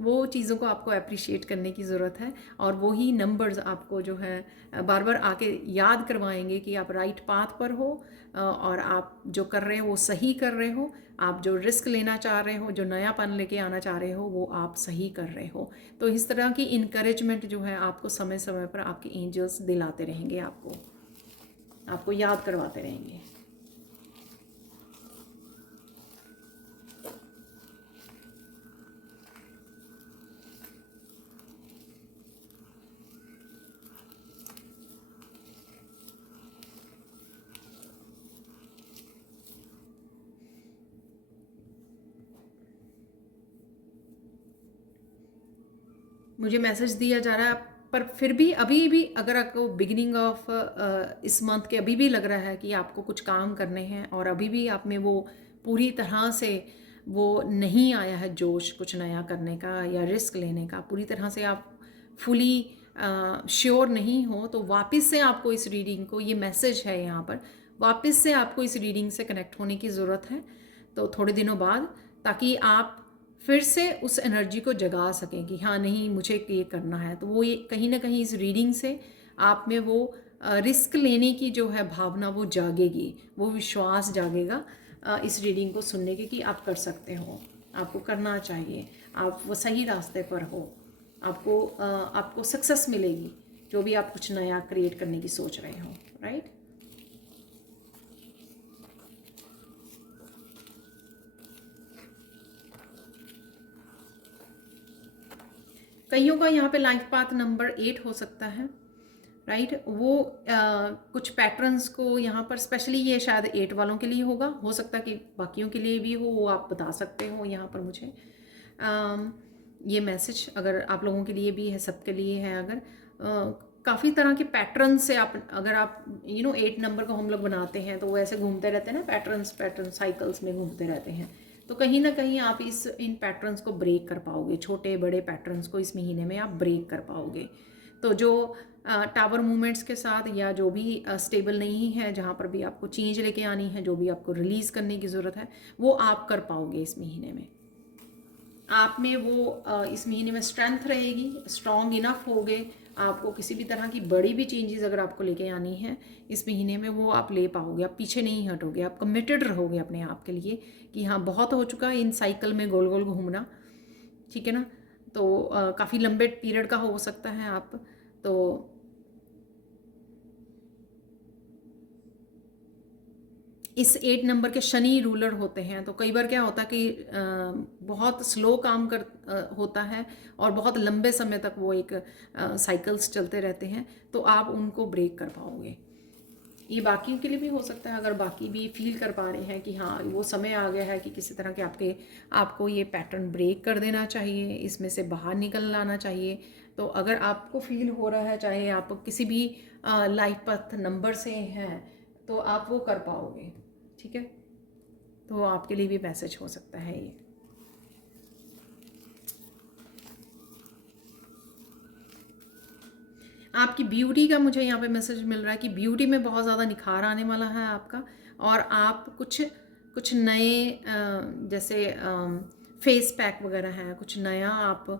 वो चीज़ों को आपको अप्रिशिएट करने की ज़रूरत है, और वही नंबर्स आपको जो है बार बार आके याद करवाएंगे कि आप राइट पाथ पर हो, और आप जो कर रहे हो वो सही कर रहे हो, आप जो रिस्क लेना चाह रहे हो, जो नयापन लेके आना चाह रहे हो वो आप सही कर रहे हो। तो इस तरह की इनकरेजमेंट जो है आपको समय समय पर आपके एंजल्स दिलाते रहेंगे, आपको याद करवाते रहेंगे। मुझे मैसेज दिया जा रहा है, पर फिर भी अभी भी अगर आपको बिगिनिंग ऑफ इस मंथ के अभी भी लग रहा है कि आपको कुछ काम करने हैं और अभी भी आप में वो पूरी तरह से वो नहीं आया है जोश कुछ नया करने का या रिस्क लेने का, पूरी तरह से आप फुली श्योर नहीं हो, तो वापस से आपको इस रीडिंग को, ये मैसेज है यहाँ पर, वापस से आपको इस रीडिंग से कनेक्ट होने की ज़रूरत है। तो थोड़े दिनों बाद, ताकि आप फिर से उस एनर्जी को जगा सकें कि हाँ नहीं मुझे ये करना है। तो वो ये कहीं ना कहीं इस रीडिंग से आप में वो रिस्क लेने की जो है भावना वो जागेगी, वो विश्वास जागेगा इस रीडिंग को सुनने के कि आप कर सकते हो, आपको करना चाहिए, आप वो सही रास्ते पर हो, आपको सक्सेस मिलेगी जो भी आप कुछ नया क्रिएट करने की सोच रहे हो, राइट। कईयों का यहाँ पे लाइफ पाथ नंबर 8 हो सकता है, राइट। वो कुछ पैटर्न्स को यहाँ पर स्पेशली ये शायद 8 वालों के लिए होगा, हो सकता है कि बाकियों के लिए भी हो, वो आप बता सकते हो यहाँ पर मुझे। ये मैसेज अगर आप लोगों के लिए भी है, सबके लिए है, अगर काफ़ी तरह के पैटर्न से आप, अगर आप 8 नंबर को हम लोग बनाते हैं तो वो ऐसे घूमते रहते हैं ना, पैटर्न साइकिल्स में घूमते रहते हैं। तो कहीं ना कहीं आप इन पैटर्न्स को ब्रेक कर पाओगे, छोटे बड़े पैटर्न्स को इस महीने में आप ब्रेक कर पाओगे। तो जो टावर मूवमेंट्स के साथ या जो भी स्टेबल नहीं है, जहाँ पर भी आपको चेंज लेके आनी है, जो भी आपको रिलीज़ करने की ज़रूरत है, वो आप कर पाओगे इस महीने में। आप में वो इस महीने में स्ट्रेंथ रहेगी, स्ट्रॉन्ग इनफ होगे आपको किसी भी तरह की बड़ी भी चेंजेस अगर आपको लेके आनी है इस महीने में, वो आप ले पाओगे। आप पीछे नहीं हटोगे, आप कमिटेड रहोगे अपने आप के लिए कि हाँ बहुत हो चुका है इन साइकिल में गोल गोल घूमना, ठीक है ना। तो काफ़ी लंबे पीरियड का हो सकता है आप, तो इस 8 नंबर के शनि रूलर होते हैं। तो कई बार क्या होता है कि बहुत स्लो काम होता है और बहुत लंबे समय तक वो एक साइकिल्स चलते रहते हैं, तो आप उनको ब्रेक कर पाओगे। ये बाकियों के लिए भी हो सकता है, अगर बाकी भी फील कर पा रहे हैं कि हाँ वो समय आ गया है कि किसी तरह के आपको ये पैटर्न ब्रेक कर देना चाहिए, इसमें से बाहर निकल लाना चाहिए। तो अगर आपको फील हो रहा है, चाहे आप किसी भी लाइफ पथ नंबर से हैं, तो आप वो कर पाओगे, ठीक है। तो आपके लिए भी मैसेज हो सकता है ये। आपकी ब्यूटी का मुझे यहाँ पे मैसेज मिल रहा है कि ब्यूटी में बहुत ज़्यादा निखार आने वाला है आपका, और आप कुछ नए जैसे फेस पैक वगैरह हैं, कुछ नया आप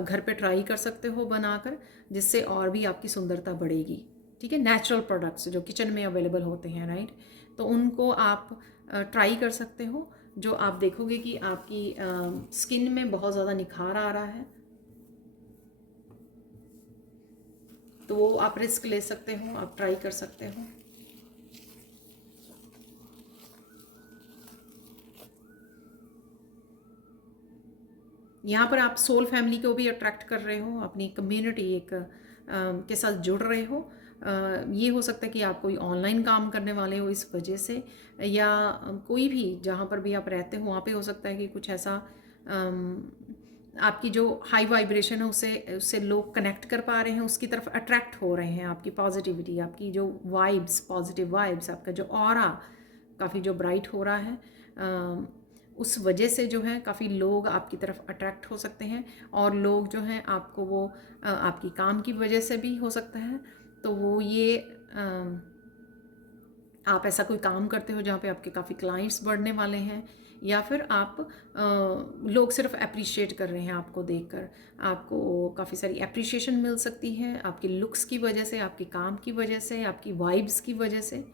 घर पे ट्राई कर सकते हो बनाकर, जिससे और भी आपकी सुंदरता बढ़ेगी, ठीक है। नेचुरल प्रोडक्ट्स जो किचन में अवेलेबल होते हैं, राइट, तो उनको आप ट्राई कर सकते हो, जो आप देखोगे कि आपकी स्किन में बहुत ज़्यादा निखार आ रहा है। तो वो आप रिस्क ले सकते हो, आप ट्राई कर सकते हो। यहाँ पर आप सोल फैमिली को भी अट्रैक्ट कर रहे हो, अपनी कम्युनिटी एक के साथ जुड़ रहे हो। ये हो सकता है कि आप कोई ऑनलाइन काम करने वाले हो इस वजह से, या कोई भी जहाँ पर भी आप रहते हो वहाँ पे हो सकता है कि कुछ ऐसा आपकी जो हाई वाइब्रेशन है उससे उससे लोग कनेक्ट कर पा रहे हैं, उसकी तरफ अट्रैक्ट हो रहे हैं। आपकी पॉजिटिविटी, आपकी जो वाइब्स, पॉजिटिव वाइब्स, आपका जो ऑरा काफ़ी जो ब्राइट हो रहा है, उस वजह से जो है काफ़ी लोग आपकी तरफ अट्रैक्ट हो सकते हैं। और लोग जो हैं आपको वो आपकी काम की वजह से भी हो सकता है, तो वो ये आप ऐसा कोई काम करते हो जहाँ पे आपके काफ़ी क्लाइंट्स बढ़ने वाले हैं, या फिर आप लोग सिर्फ अप्रिशिएट कर रहे हैं आपको देखकर, आपको काफ़ी सारी अप्रिशिएशन मिल सकती है आपकी लुक्स की वजह से, आपके काम की वजह से, आपकी वाइब्स की वजह से।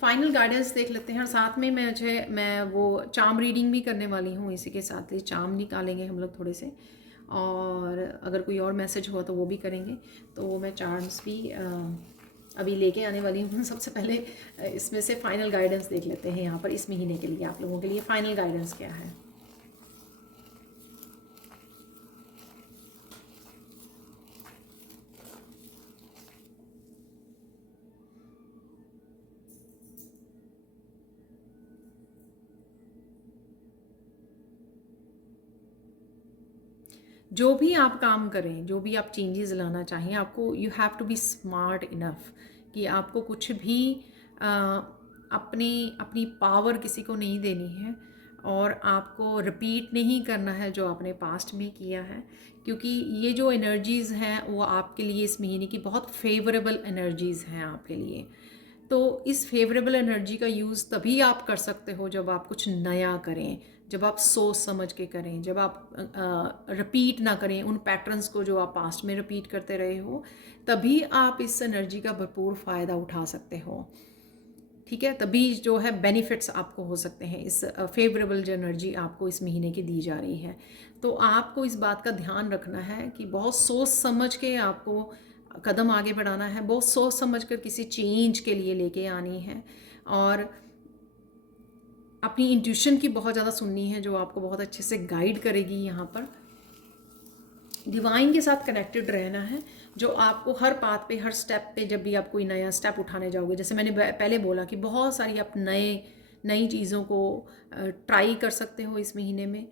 फाइनल गाइडेंस देख लेते हैं, और साथ में मैं वो चार्म रीडिंग भी करने वाली हूँ, इसी के साथ ही चार्म निकालेंगे हम लोग थोड़े से, और अगर कोई और मैसेज हुआ तो वो भी करेंगे। तो मैं चार्म्स भी अभी लेके आने वाली हूँ। सबसे पहले इसमें से फाइनल गाइडेंस देख लेते हैं यहाँ पर इस महीने के लिए, आप लोगों के लिए फाइनल गाइडेंस क्या है। जो भी आप काम करें, जो भी आप चेंजेस लाना चाहें, आपको you have to be smart enough कि आपको कुछ भी अपनी अपनी पावर किसी को नहीं देनी है, और आपको रिपीट नहीं करना है जो आपने पास्ट में किया है, क्योंकि ये जो एनर्जीज़ हैं वो आपके लिए इस महीने की बहुत फेवरेबल एनर्जीज़ हैं आपके लिए। तो इस फेवरेबल एनर्जी का यूज़ तभी आप कर सकते हो जब आप कुछ नया करें, जब आप सोच समझ के करें, जब आप रिपीट ना करें उन पैटर्न्स को जो आप पास्ट में रिपीट करते रहे हो, तभी आप इस एनर्जी का भरपूर फ़ायदा उठा सकते हो, ठीक है। तभी जो है बेनिफिट्स आपको हो सकते हैं, इस फेवरेबल जो एनर्जी आपको इस महीने की दी जा रही है। तो आपको इस बात का ध्यान रखना है कि बहुत सोच समझ के आपको कदम आगे बढ़ाना है, बहुत सोच समझ कर किसी चेंज के लिए लेके आनी है, और अपनी इंट्यूशन की बहुत ज़्यादा सुननी है जो आपको बहुत अच्छे से गाइड करेगी। यहाँ पर डिवाइन के साथ कनेक्टेड रहना है, जो आपको हर पाथ पे, हर स्टेप पे, जब भी आप कोई नया स्टेप उठाने जाओगे, जैसे मैंने पहले बोला कि बहुत सारी आप नई चीज़ों को ट्राई कर सकते हो इस महीने में।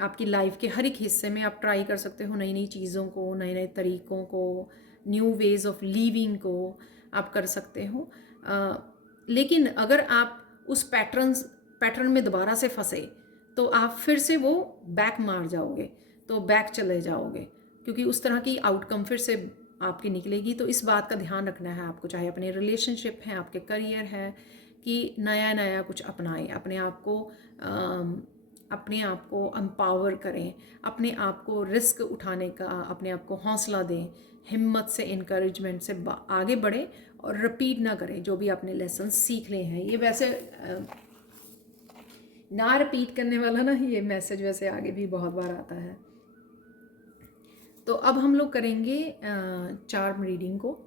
आपकी लाइफ के हर एक हिस्से में आप ट्राई कर सकते हो नई नई चीज़ों को, नए नए तरीक़ों को, न्यू वेज ऑफ लिविंग को आप कर सकते हो। लेकिन अगर आप उस पैटर्न में दोबारा से फंसे, तो आप फिर से वो बैक मार जाओगे, तो बैक चले जाओगे, क्योंकि उस तरह की आउटकम फिर से आपकी निकलेगी। तो इस बात का ध्यान रखना है आपको, चाहे अपने रिलेशनशिप हैं, आपके करियर है, कि नया नया कुछ अपनाएं, अपने आप को एम्पावर करें, अपने आप को रिस्क उठाने का, अपने आप को हौसला दें, हिम्मत से, इनकरेजमेंट से आगे बढ़ें और रिपीट ना करें जो भी आपने लेसन सीख लिए हैं। ये वैसे ना रिपीट करने वाला ना, ये मैसेज वैसे आगे भी बहुत बार आता है। तो अब हम लोग करेंगे चार्म रीडिंग को।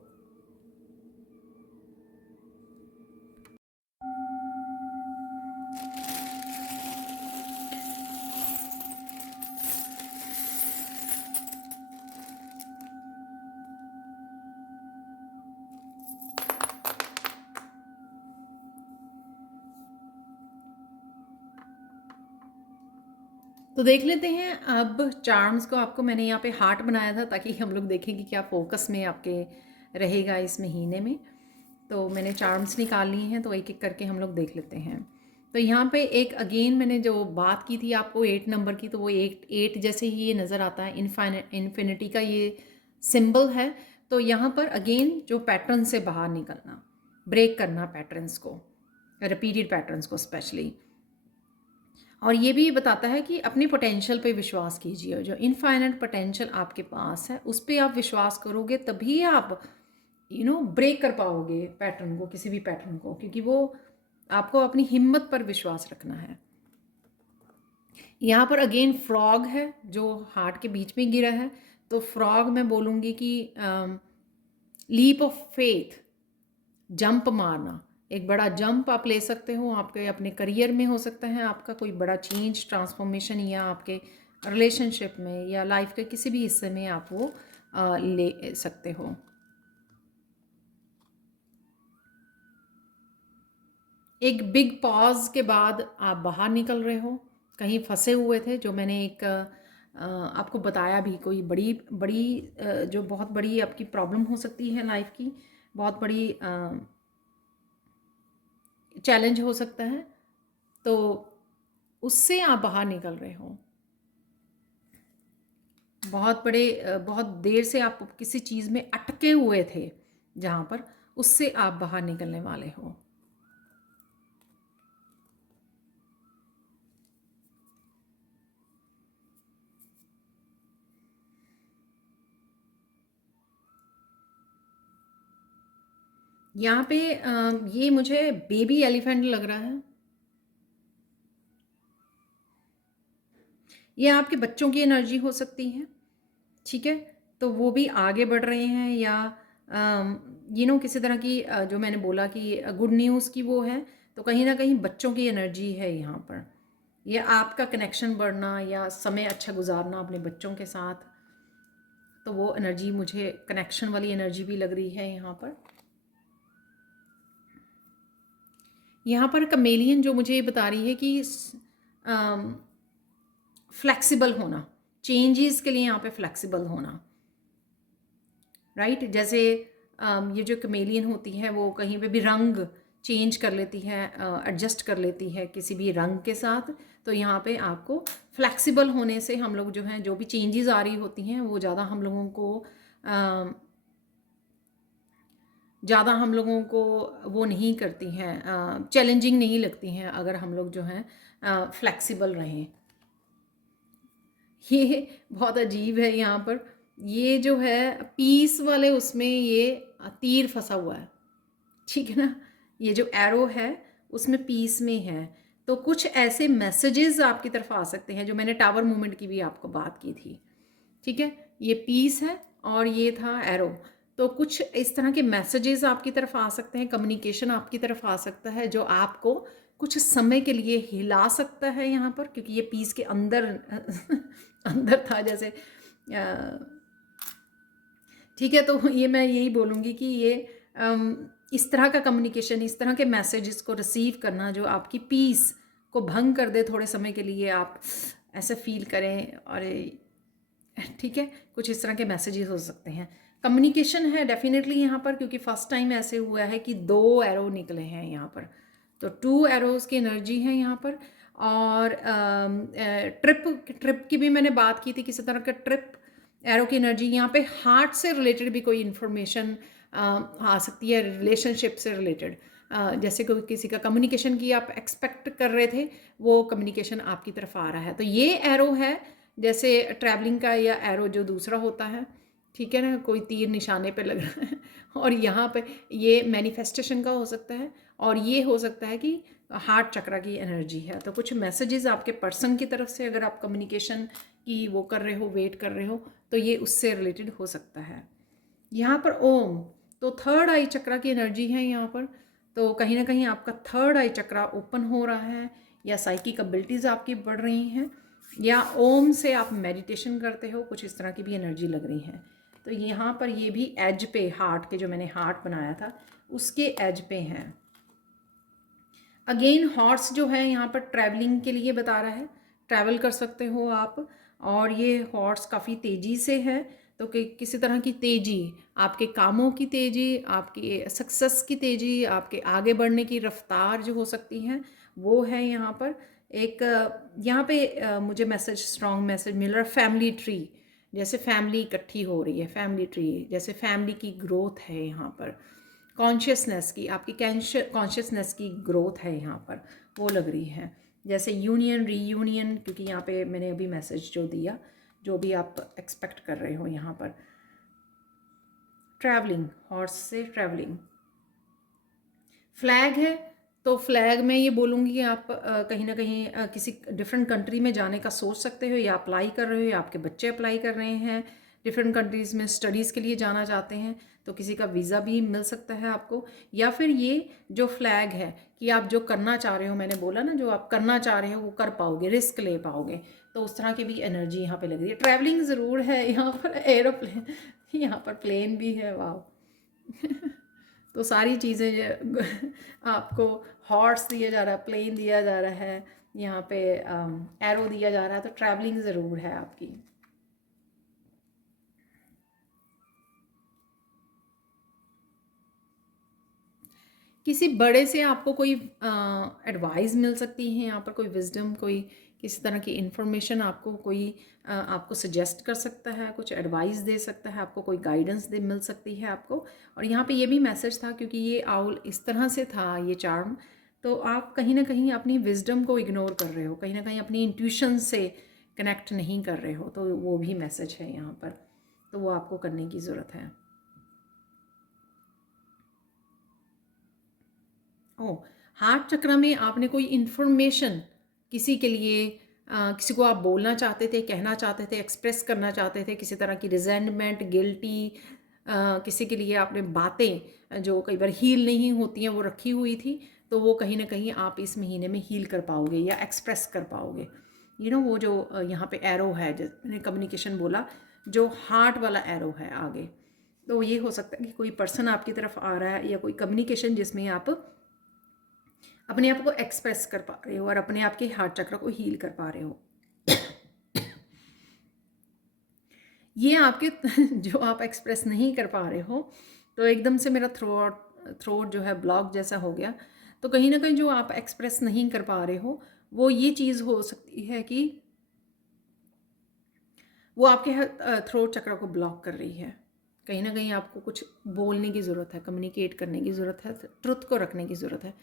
तो देख लेते हैं अब चार्म्स को। आपको मैंने यहाँ पे हार्ट बनाया था ताकि हम लोग देखें कि क्या फोकस में आपके रहेगा इस महीने में। तो मैंने चार्म्स निकाल लिए हैं, तो एक एक करके हम लोग देख लेते हैं। तो यहाँ पे एक अगेन मैंने जो बात की थी आपको 8 नंबर की, तो वो 8 जैसे ही ये नज़र आता है, इन्फिनिटी का ये सिंबल है। तो यहाँ पर अगेन जो पैटर्न से बाहर निकलना, ब्रेक करना पैटर्न्स को, रिपीटेड पैटर्न्स को स्पेशली। और ये भी बताता है कि अपनी पोटेंशियल पे विश्वास कीजिए। जो इनफाइनाइट पोटेंशियल आपके पास है उस पर आप विश्वास करोगे तभी आप ब्रेक कर पाओगे पैटर्न को, किसी भी पैटर्न को, क्योंकि वो आपको अपनी हिम्मत पर विश्वास रखना है। यहाँ पर अगेन फ्रॉग है जो हार्ट के बीच में गिरा है। तो फ्रॉग मैं बोलूँगी कि लीप ऑफ फेथ, जंप मारना, एक बड़ा जंप आप ले सकते हो। आपके अपने करियर में हो सकता है आपका कोई बड़ा चेंज, ट्रांसफॉर्मेशन, या आपके रिलेशनशिप में या लाइफ के किसी भी हिस्से में आप वो ले सकते हो। एक बिग पॉज के बाद आप बाहर निकल रहे हो, कहीं फंसे हुए थे, जो मैंने एक आपको बताया भी, कोई बड़ी बड़ी जो बहुत बड़ी आपकी प्रॉब्लम हो सकती है लाइफ की, बहुत बड़ी चैलेंज हो सकता है, तो उससे आप बाहर निकल रहे हो। बहुत देर से आप किसी चीज़ में अटके हुए थे जहाँ पर, उससे आप बाहर निकलने वाले हो। यहाँ पे ये मुझे बेबी एलिफेंट लग रहा है। ये आपके बच्चों की एनर्जी हो सकती है, ठीक है। तो वो भी आगे बढ़ रहे हैं, या किसी तरह की जो मैंने बोला कि गुड न्यूज़ की वो है, तो कहीं ना कहीं बच्चों की एनर्जी है यहाँ पर। या आपका कनेक्शन बढ़ना या समय अच्छा गुजारना अपने बच्चों के साथ, तो वो एनर्जी मुझे कनेक्शन वाली एनर्जी भी लग रही है यहाँ पर। यहाँ पर कमेलियन जो मुझे ये बता रही है कि फ्लेक्सिबल होना, चेंजेस के लिए यहाँ पे फ्लेक्सिबल होना, राइट। जैसे ये जो कमेलियन होती है वो कहीं पे भी रंग चेंज कर लेती है, एडजस्ट कर लेती है किसी भी रंग के साथ। तो यहाँ पे आपको फ्लेक्सिबल होने से हम लोग जो हैं, जो भी चेंजेस आ रही होती हैं वो ज़्यादा हम लोगों को वो नहीं करती हैं, चैलेंजिंग नहीं लगती हैं अगर हम लोग जो हैं फ्लेक्सिबल रहें। ये बहुत अजीब है यहाँ पर, ये जो है पीस वाले उसमें ये तीर फंसा हुआ है, ठीक है ना। ये जो एरो है उसमें पीस में है। तो कुछ ऐसे मैसेजेस आपकी तरफ आ सकते हैं, जो मैंने टावर मूवमेंट की भी आपको बात की थी, ठीक है। ये पीस है और ये था एरो। तो कुछ इस तरह के मैसेजेस आपकी तरफ आ सकते हैं, कम्युनिकेशन आपकी तरफ आ सकता है जो आपको कुछ समय के लिए हिला सकता है यहाँ पर, क्योंकि ये पीस के अंदर अंदर था जैसे, ठीक है। तो ये मैं यही बोलूँगी कि ये इस तरह का कम्युनिकेशन, इस तरह के मैसेजेस को रिसीव करना जो आपकी पीस को भंग कर दे थोड़े समय के लिए, आप ऐसे फील करें, और ठीक है, कुछ इस तरह के मैसेजेस हो सकते हैं। कम्युनिकेशन है डेफिनेटली यहाँ पर, क्योंकि फर्स्ट टाइम ऐसे हुआ है कि 2 एरो निकले हैं यहाँ पर। तो 2 एरोज़ की एनर्जी है यहाँ पर। और ट्रिप की भी मैंने बात की थी, किसी तरह का ट्रिप, एरो की एनर्जी। यहाँ पे हार्ट से रिलेटेड भी कोई इन्फॉर्मेशन आ सकती है, रिलेशनशिप से रिलेटेड। जैसे कोई किसी का कम्युनिकेशन की आप एक्सपेक्ट कर रहे थे, वो कम्युनिकेशन आपकी तरफ आ रहा है। तो ये एरो है जैसे ट्रैवलिंग का, या एरो जो दूसरा होता है, ठीक है ना, कोई तीर निशाने पे लग रहा है और यहाँ पे ये मैनिफेस्टेशन का हो सकता है, और ये हो सकता है कि हार्ट चक्रा की एनर्जी है। तो कुछ मैसेजेस आपके पर्सन की तरफ से, अगर आप कम्युनिकेशन की वो कर रहे हो, वेट कर रहे हो, तो ये उससे रिलेटेड हो सकता है। यहाँ पर ओम, तो थर्ड आई चक्रा की एनर्जी है यहाँ पर। तो कहीं ना कहीं आपका थर्ड आई चक्रा ओपन हो रहा है, या साइकिक एबिलिटीज़ आपकी बढ़ रही हैं, या ओम से आप मेडिटेशन करते हो, कुछ इस तरह की भी एनर्जी लग रही है। तो यहाँ पर ये भी एज पे, हार्ट के जो मैंने हार्ट बनाया था उसके एज पे हैं। अगेन हॉर्स जो है यहाँ पर ट्रैवलिंग के लिए बता रहा है, ट्रैवल कर सकते हो आप, और ये हॉर्स काफ़ी तेज़ी से है। तो किसी तरह की तेज़ी, आपके कामों की तेज़ी, आपकी सक्सेस की तेज़ी, आपके आगे बढ़ने की रफ्तार जो हो सकती है, वो है यहाँ पर। एक यहाँ पे मुझे मैसेज, स्ट्रॉन्ग मैसेज मिल रहा है, फैमिली ट्री, जैसे फैमिली इकट्ठी हो रही है, फैमिली ट्री जैसे फैमिली की ग्रोथ है यहाँ पर, कॉन्शियसनेस की, आपकी कॉन्शियसनेस की ग्रोथ है यहाँ पर, वो लग रही है। जैसे यूनियन, रीयूनियन, क्योंकि यहाँ पे मैंने अभी मैसेज जो दिया, जो भी आप एक्सपेक्ट कर रहे हो यहाँ पर। ट्रैवलिंग, हॉर्स से ट्रैवलिंग। फ्लैग है, तो फ्लैग में ये बोलूँगी कि आप कहीं ना कहीं किसी डिफरेंट कंट्री में जाने का सोच सकते हो, या अप्लाई कर रहे हो, या आपके बच्चे अप्लाई कर रहे हैं डिफरेंट कंट्रीज़ में स्टडीज़ के लिए जाना चाहते हैं, तो किसी का वीज़ा भी मिल सकता है आपको। या फिर ये जो फ्लैग है कि आप जो करना चाह रहे हो, मैंने बोला ना, जो आप करना चाह रहे हो वो कर पाओगे, रिस्क ले पाओगे, तो उस तरह की भी एनर्जी यहाँ पे लग रही है। ट्रैवलिंग ज़रूर है यहाँ पर, एरोप्लेन यहाँ पर, प्लेन भी है, वाह तो सारी चीज़ें आपको, हॉर्स दिया जा रहा है, प्लेन दिया जा रहा है, यहाँ पे एरो दिया जा रहा है, तो ट्रैवलिंग ज़रूर है आपकी। किसी बड़े से आपको कोई एडवाइस मिल सकती है यहाँ पर, कोई विजडम, कोई किसी तरह की इंफॉर्मेशन आपको कोई आपको सजेस्ट कर सकता है, कुछ एडवाइस दे सकता है आपको, कोई गाइडेंस दे मिल सकती है आपको। और यहाँ पे ये भी मैसेज था, क्योंकि ये आउल इस तरह से था, ये चार्म, तो आप कहीं ना कहीं अपनी विजडम को इग्नोर कर रहे हो, कहीं ना कहीं अपनी इंट्यूशन से कनेक्ट नहीं कर रहे हो, तो वो भी मैसेज है यहाँ पर, तो वो आपको करने की ज़रूरत है। ओ, हार्ट चक्र में आपने कोई इन्फॉर्मेशन किसी के लिए, किसी को आप बोलना चाहते थे, कहना चाहते थे, एक्सप्रेस करना चाहते थे, किसी तरह की रिजेंटमेंट, गिल्टी, किसी के लिए आपने बातें जो कई बार हील नहीं होती हैं वो रखी हुई थी, तो वो कहीं ना कहीं आप इस महीने में हील कर पाओगे या एक्सप्रेस कर पाओगे। वो जो यहाँ पे एरो है, जैसे मैंने कम्युनिकेशन बोला, जो हार्ट वाला एरो है आगे, तो ये हो सकता है कि कोई पर्सन आपकी तरफ आ रहा है, या कोई कम्युनिकेशन जिसमें आप अपने आप को एक्सप्रेस कर पा रहे हो और अपने आप के हार्ट चक्र को हील कर पा रहे हो। ये आपके जो आप एक्सप्रेस नहीं कर पा रहे हो, तो एकदम से मेरा थ्रोट जो है ब्लॉक जैसा हो गया, तो कहीं ना कहीं जो आप एक्सप्रेस नहीं कर पा रहे हो, वो ये चीज़ हो सकती है कि वो आपके थ्रोट चक्र को ब्लॉक कर रही है। कहीं ना कहीं आपको कुछ बोलने की ज़रूरत है, कम्युनिकेट करने की ज़रूरत है, ट्रुथ को रखने की ज़रूरत है।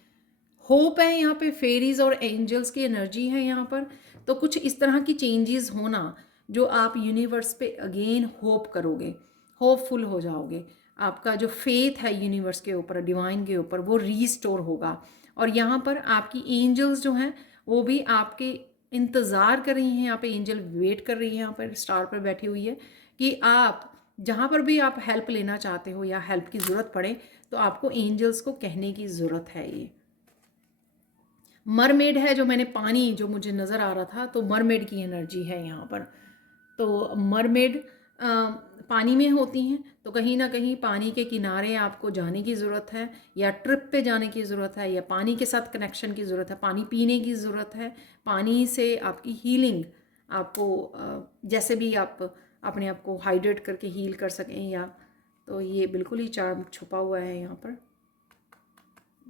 होप है यहाँ पे, फेरीज और एंजल्स की एनर्जी है यहाँ पर, तो कुछ इस तरह की चेंजेस होना जो आप यूनिवर्स पे अगेन होप करोगे, होपफुल हो जाओगे, आपका जो फेथ है यूनिवर्स के ऊपर, डिवाइन के ऊपर, वो रीस्टोर होगा। और यहाँ पर आपकी एंजल्स जो हैं वो भी आपके इंतज़ार कर रही हैं, यहाँ पे एंजल वेट कर रही है, यहाँ पर स्टार पर बैठी हुई है, कि आप जहाँ पर भी आप हेल्प लेना चाहते हो या हेल्प की ज़रूरत पड़े, तो आपको एंजल्स को कहने की ज़रूरत है। ये मरमेड है, जो मैंने पानी जो मुझे नज़र आ रहा था, तो मरमेड की एनर्जी है यहाँ पर। तो मरमेड पानी में होती हैं, तो कहीं ना कहीं पानी के किनारे आपको जाने की ज़रूरत है, या ट्रिप पे जाने की ज़रूरत है, या पानी के साथ कनेक्शन की ज़रूरत है, पानी पीने की ज़रूरत है, पानी से आपकी हीलिंग, आपको जैसे भी आप अपने आप को हाइड्रेट करके हील कर सकें, या तो ये बिल्कुल ही चार्म छुपा हुआ है यहाँ पर।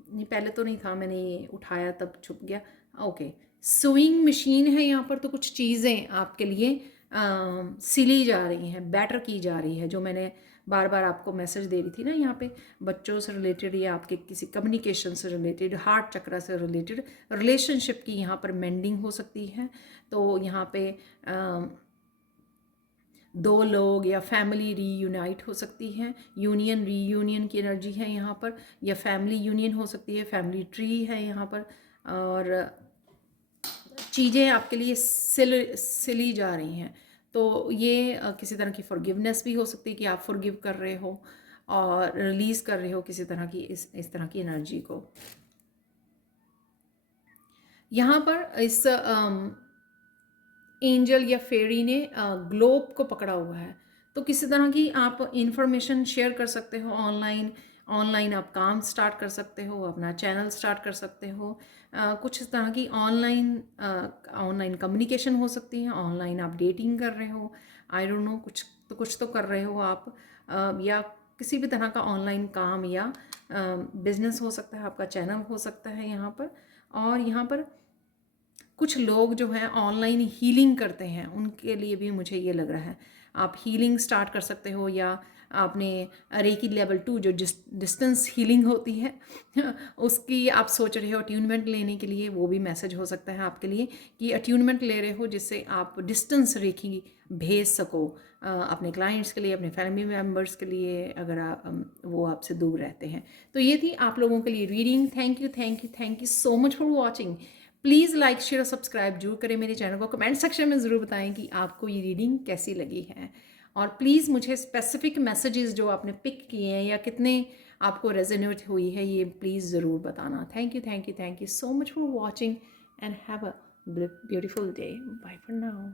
नहीं, पहले तो नहीं था, मैंने ये उठाया तब छुप गया। ओके, सुइंग मशीन है यहाँ पर, तो कुछ चीज़ें आपके लिए सिली जा रही हैं, बैटर की जा रही है, जो मैंने बार बार आपको मैसेज दे रही थी ना यहाँ पे, बच्चों से रिलेटेड या आपके किसी कम्युनिकेशन से रिलेटेड, हार्ट चक्र से रिलेटेड, रिलेशनशिप की यहाँ पर मेंडिंग हो सकती है। तो यहाँ पे दो लोग या फैमिली रीयूनाइट हो सकती है, यूनियन रीयूनियन की एनर्जी है यहाँ पर, या फैमिली यूनियन हो सकती है, फैमिली ट्री है यहाँ पर, और चीज़ें आपके लिए सिली जा रही हैं। तो ये किसी तरह की फॉरगिवनेस भी हो सकती है कि आप फॉरगिव कर रहे हो और रिलीज़ कर रहे हो किसी तरह की इस तरह की एनर्जी को। यहाँ पर इस एंजल या फेरी ने ग्लोब को पकड़ा हुआ है, तो किसी तरह की आप इंफॉर्मेशन शेयर कर सकते हो ऑनलाइन आप काम स्टार्ट कर सकते हो, अपना चैनल स्टार्ट कर सकते हो, कुछ इस तरह की ऑनलाइन कम्युनिकेशन हो सकती है, ऑनलाइन आप डेटिंग कर रहे हो, आई डोंट नो, कुछ तो कर रहे हो आप, या किसी भी तरह का ऑनलाइन काम या बिजनेस हो सकता है, आपका चैनल हो सकता है यहाँ पर। और यहाँ पर कुछ लोग जो हैं ऑनलाइन हीलिंग करते हैं, उनके लिए भी मुझे ये लग रहा है आप हीलिंग स्टार्ट कर सकते हो, या आपने रेकी लेवल 2 जो डिस्टेंस हीलिंग होती है उसकी आप सोच रहे हो अट्यूनमेंट लेने के लिए, वो भी मैसेज हो सकता है आपके लिए कि अट्यूनमेंट ले रहे हो जिससे आप डिस्टेंस रेकी भेज सको अपने क्लाइंट्स के लिए, अपने फैमिली मेम्बर्स के लिए, अगर वो आपसे दूर रहते हैं। तो ये थी आप लोगों के लिए reading. Thank you so much for watching. Please like share और सब्सक्राइब जरूर करें मेरे चैनल को, कमेंट सेक्शन में ज़रूर बताएं कि आपको ये रीडिंग कैसी लगी है, और प्लीज़ मुझे स्पेसिफिक मैसेजेस जो आपने पिक किए हैं या कितने आपको रेजोनेट हुई है ये प्लीज़ ज़रूर बताना। Thank you so much for watching and have a beautiful day. Bye for now.